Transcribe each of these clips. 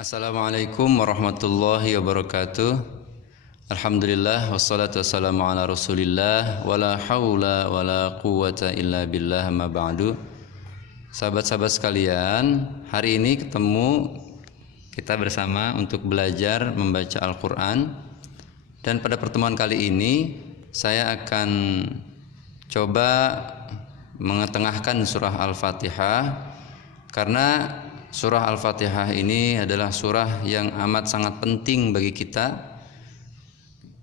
Assalamualaikum warahmatullahi wabarakatuh. Alhamdulillah wassalatu wassalamu ala Rasulillah wala haula wala quwata illa billah ma ba'du. Sahabat-sahabat sekalian, hari ini ketemu kita bersama untuk belajar membaca Al-Qur'an. Dan pada pertemuan kali ini saya akan coba mengetengahkan surah Al-Fatihah, karena surah Al-Fatihah ini adalah surah yang amat sangat penting bagi kita.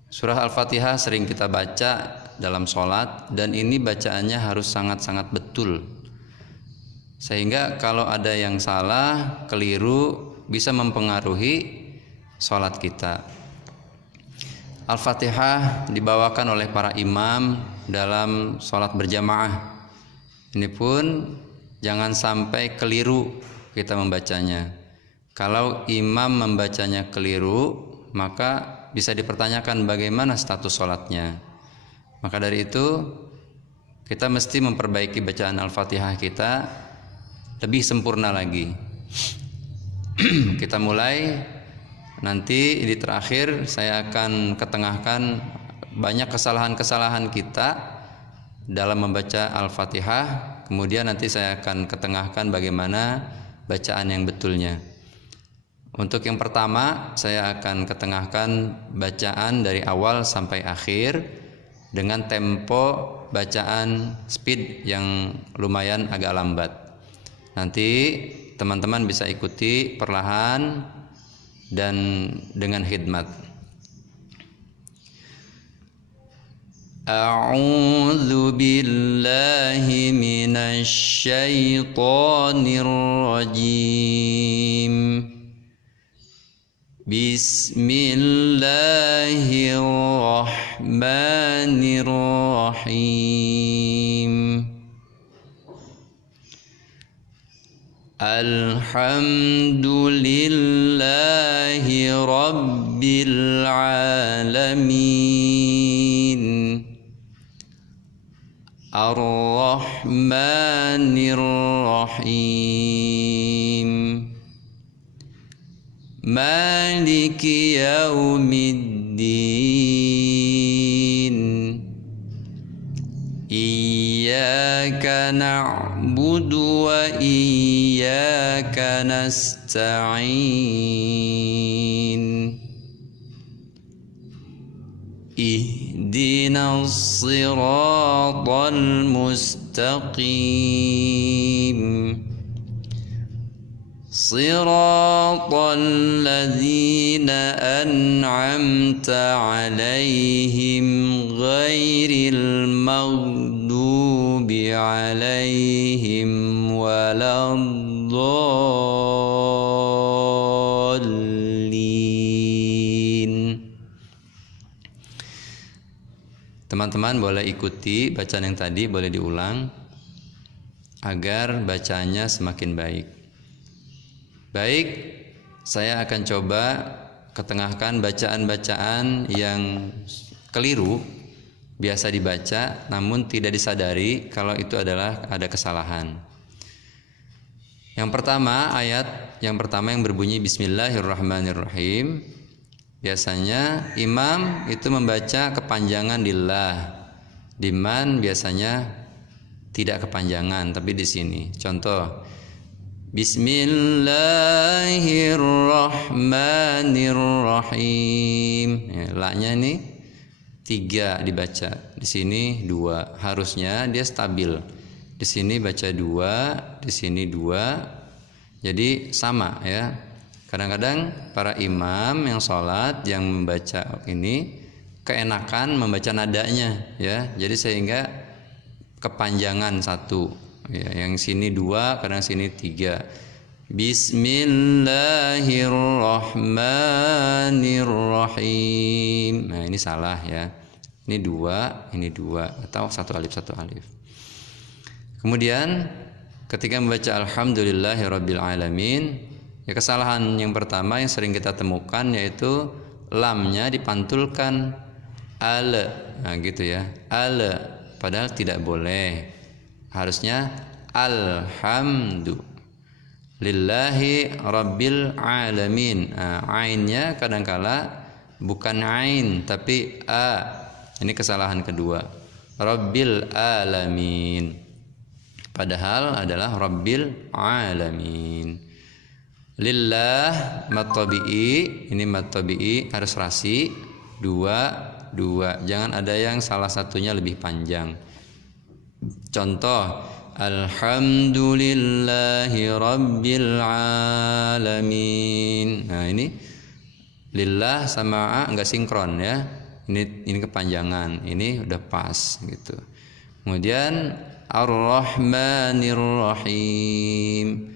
Surah Al-Fatihah sering kita baca dalam sholat, dan ini bacaannya harus sangat-sangat betul, sehingga kalau ada yang salah, keliru, bisa mempengaruhi sholat kita. Al-Fatihah dibawakan oleh para imam dalam sholat berjamaah. Ini pun jangan sampai keliru kita membacanya. Kalau imam membacanya keliru, maka bisa dipertanyakan bagaimana status sholatnya. Maka dari itu kita mesti memperbaiki bacaan Al-Fatihah kita lebih sempurna lagi. Kita mulai. Nanti di terakhir saya akan ketengahkan banyak kesalahan-kesalahan kita dalam membaca Al-Fatihah. Kemudian nanti saya akan ketengahkan bagaimana bacaan yang betulnya. Untuk yang pertama, saya akan ketengahkan bacaan dari awal sampai akhir dengan tempo bacaan speed yang lumayan agak lambat. Nanti teman-teman bisa ikuti perlahan dan dengan hikmat. A'udzu billahi minasy syaithanir rajim. Bismillahirrahmanirrahim. Alhamdulillahi rabbil alamin. Ar-Rahmanir Rahim. Maliki yaumiddin. Iyyaka na'budu wa iyyaka nasta'in. Ihdinas siratal mustaqim. Siratal ladzina an'amta 'alaihim ghairil maghdubi 'alaihim waladdallin. Teman-teman boleh ikuti bacaan yang tadi, boleh diulang agar bacaannya semakin baik. Baik, saya akan coba ketengahkan bacaan-bacaan yang keliru, biasa dibaca namun tidak disadari kalau itu adalah ada kesalahan. Yang pertama, ayat yang pertama yang berbunyi Bismillahirrahmanirrahim. Biasanya imam itu membaca kepanjangan di la. Di man biasanya tidak kepanjangan, tapi di sini. Contoh, Bismillahirrahmanirrahim. Ya, la-nya ini 3 dibaca, di sini 2. Harusnya dia stabil. Di sini baca 2, di sini 2. Jadi sama ya. Kadang-kadang para imam yang sholat yang membaca ini keenakan membaca nadanya ya. Jadi sehingga kepanjangan 1 ya, yang sini 2, kadang sini 3. Bismillahirrahmanirrahim. Nah, ini salah ya. Ini 2, ini 2, atau 1 alif 1 alif. Kemudian ketika membaca Alhamdulillahirabbil alamin, ya, kesalahan yang pertama yang sering kita temukan yaitu lamnya dipantulkan al. Nah, gitu ya. Al, padahal tidak boleh. Harusnya alhamdu. Lillahi rabbil alamin. Ainnya kadangkala bukan ain tapi a. Ini kesalahan kedua. Rabbil alamin. Padahal adalah rabbil alamin. Lillah mad tabi'i, ini mad tabi'i harus rasi dua. Jangan ada yang salah satunya lebih panjang. Contoh, alhamdulillahi rabbil alamin. Nah, ini lillah sama a enggak sinkron ya. Ini kepanjangan. Ini udah pas gitu. Kemudian ar-rahmanir rahim.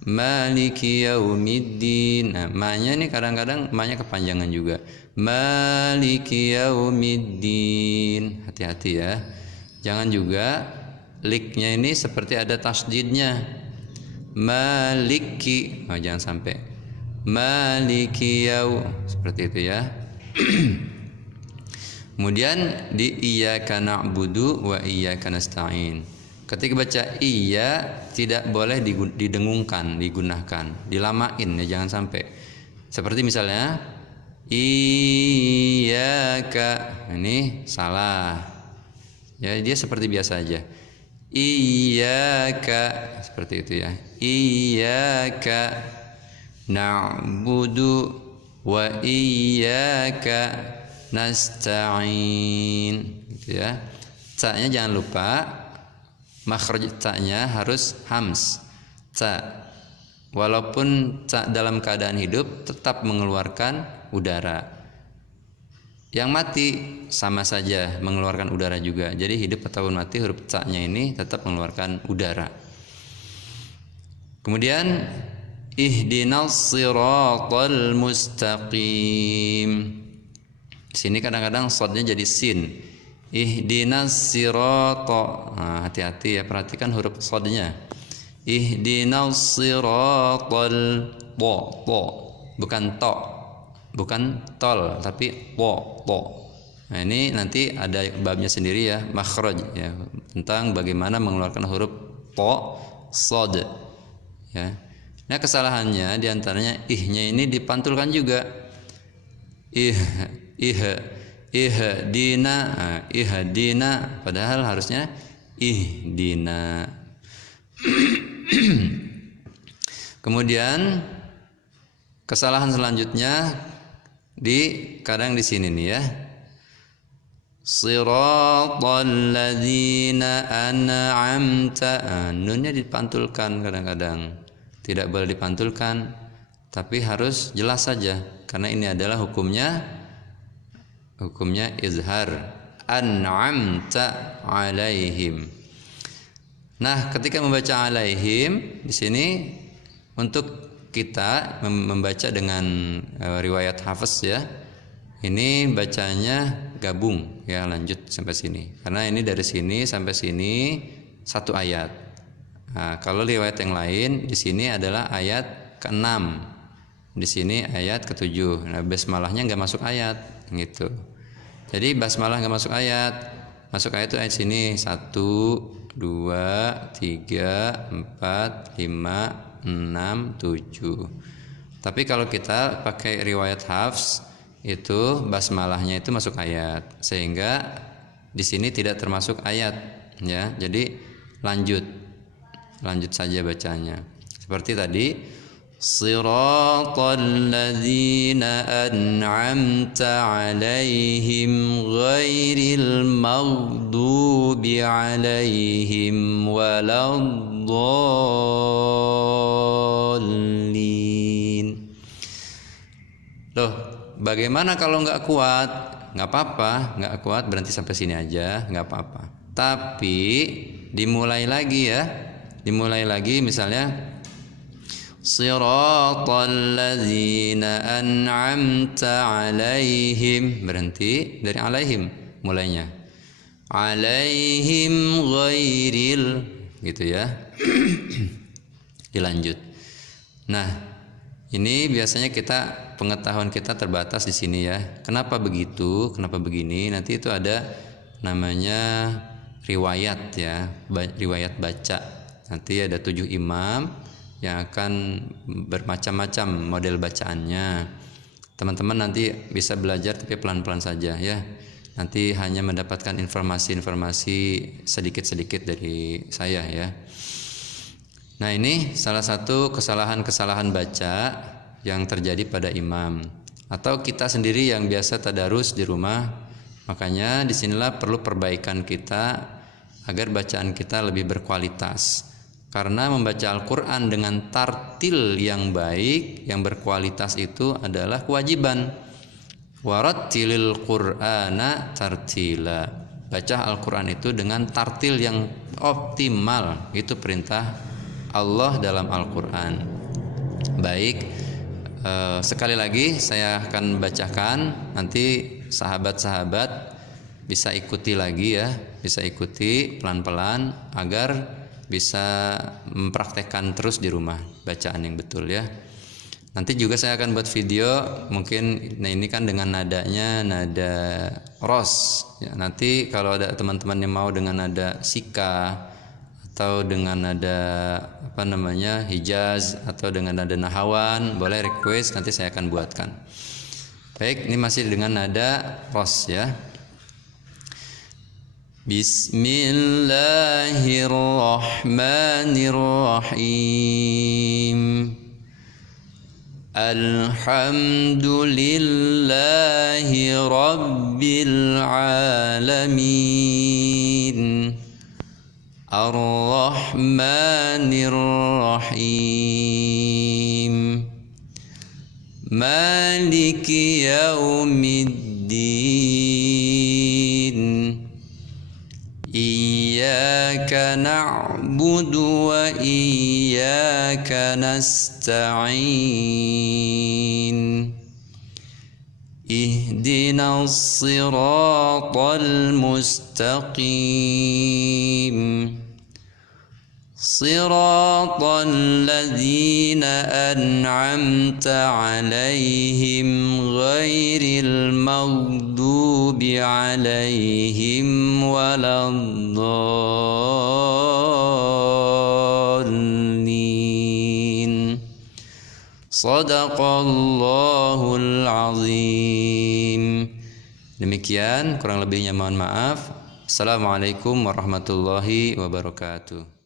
Maliki yaumiddin. Nah, ma-nya ini kadang-kadang ma-nya kepanjangan juga. Maliki yaumiddin. Hati-hati ya. Jangan juga liknya ini seperti ada tasdidnya. Maliki. Oh, jangan sampai. Maliki yau. Seperti itu ya. Kemudian di iyyaka na'budu wa iyyaka nasta'in. Ketika baca iya tidak boleh didengungkan, digunakan, dilamain ya, jangan sampai. Seperti misalnya iyyaka, ini salah. Ya, dia seperti biasa aja. Iyyaka seperti itu ya. Iyyaka na'budu wa iyyaka nasta'in gitu ya. Ca-nya jangan lupa makhraj ca-nya harus hams. Ca. Walaupun ca dalam keadaan hidup tetap mengeluarkan udara. Yang mati sama saja mengeluarkan udara juga. Jadi hidup ataupun mati huruf ca-nya ini tetap mengeluarkan udara. Kemudian ihdinas siratal mustaqim. Di sini kadang-kadang shadnya jadi sin. Ihdinas sirata. Nah, hati-hati ya, perhatikan huruf shadnya. Ihdinas siratal to. Bukan to. Bukan tol, tapi to. Nah, ini nanti ada babnya sendiri ya, makhraj ya, tentang bagaimana mengeluarkan huruf to, shad. Ya. Nah, kesalahannya diantaranya ihnya ini dipantulkan juga. Ihdina, padahal harusnya ihdina. Kemudian kesalahan selanjutnya kadang di sini nih ya. Siratal ladzina an'amta. Nunnya dipantulkan kadang-kadang. Tidak boleh dipantulkan, tapi harus jelas saja karena ini adalah hukumnya izhar. An'amta alaihim. Nah, ketika membaca alaihim di sini untuk kita membaca dengan riwayat Hafiz ya. Ini bacanya gabung ya, lanjut sampai sini. Karena ini dari sini sampai sini satu ayat. Nah, kalau riwayat yang lain di sini adalah ayat ke-6. Di sini ayat ke-7. Nah, basmalahnya enggak masuk ayat gitu. Jadi basmalah enggak masuk ayat. Masuk ayat itu ayat sini 1 2 3 4 5 6 7. Tapi kalau kita pakai riwayat Hafs itu basmalahnya itu masuk ayat, sehingga di sini tidak termasuk ayat ya. Jadi lanjut saja bacanya. Seperti tadi siratal ladzina an'amta 'alaihim ghairil maghdubi 'alaihim waladdallin. Loh, bagaimana kalau nggak kuat? Nggak apa-apa, nggak kuat berhenti sampai sini aja, nggak apa-apa. Tapi dimulai lagi ya, dimulai lagi misalnya siratal ladzina an'amta 'alaihim, berhenti dari 'alaihim mulainya. 'Alaihim ghairil gitu ya. Dilanjut. Nah, ini biasanya pengetahuan kita terbatas di sini ya. Kenapa begitu? Kenapa begini? Nanti itu ada namanya riwayat ya, riwayat baca. Nanti ada 7 imam yang akan bermacam-macam model bacaannya. Teman-teman nanti bisa belajar tapi pelan-pelan saja ya. Nanti hanya mendapatkan informasi-informasi sedikit-sedikit dari saya ya. Nah, ini salah satu kesalahan-kesalahan baca yang terjadi pada imam atau kita sendiri yang biasa tadarus di rumah. Makanya disinilah perlu perbaikan kita agar bacaan kita lebih berkualitas. Karena membaca Al-Quran dengan tartil yang baik, yang berkualitas itu adalah kewajiban. Warattilil Qur'ana tartila. Baca Al-Quran itu dengan tartil yang optimal. Itu perintah Allah dalam Al-Quran. Baik, sekali lagi saya akan bacakan. Nanti sahabat-sahabat bisa ikuti lagi ya. Bisa ikuti pelan-pelan agar bisa mempraktekkan terus di rumah bacaan yang betul ya. Nanti juga saya akan buat video mungkin, nah ini kan dengan nadanya nada ros ya. Nanti kalau ada teman-teman yang mau dengan nada sika atau dengan nada Hijaz atau dengan nada Nahawan, boleh request, nanti saya akan buatkan. Baik, ini masih dengan nada ros ya. Bismillahirrahmanirrahim. Alhamdulillahi Rabbil Alamin. Ar-Rahmanir-Rahim. Maliki Yaumiddin. Iyyaka na'budu wa iyyaka nasta'in. Ihdinas siratal mustaqim. Siratal ladzina an'amta 'alaihim ghairil maghdubi 'alaihim waladdallin. Shadaqallahul azim. Demikian, kurang lebihnya mohon maaf. Assalamualaikum warahmatullahi wabarakatuh.